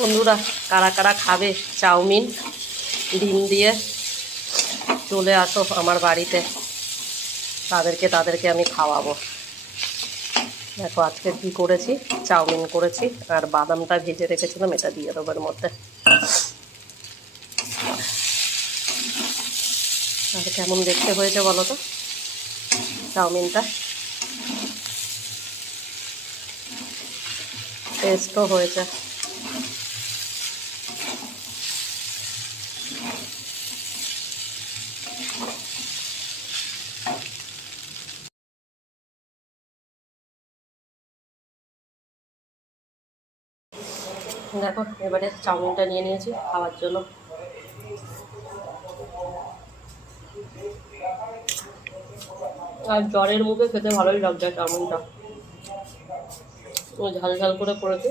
বন্ধুরা, কারা কারা খাবে চাউমিন ডিম দিয়ে চলে আসো আমার বাড়িতে, তাদেরকে আমি খাওয়াবো। দেখো আজকে কি করেছি, চাউমিন করেছি আর বাদামটা ভেজে রেখেছিলাম, এটা দিয়ে দেবো এর মধ্যে। আর কেমন দেখতে হয়েছে বলো তো চাউমিনটা, টেস্টও হয়েছে। দেখো এবারে চাউমিনটা নিয়ে নিয়েছি খাওয়ার জন্য। আর জ্বরের মুখে খেতে ভালোই লাগছে চাউমিনটা, ঝাল ঝাল করে করেছি।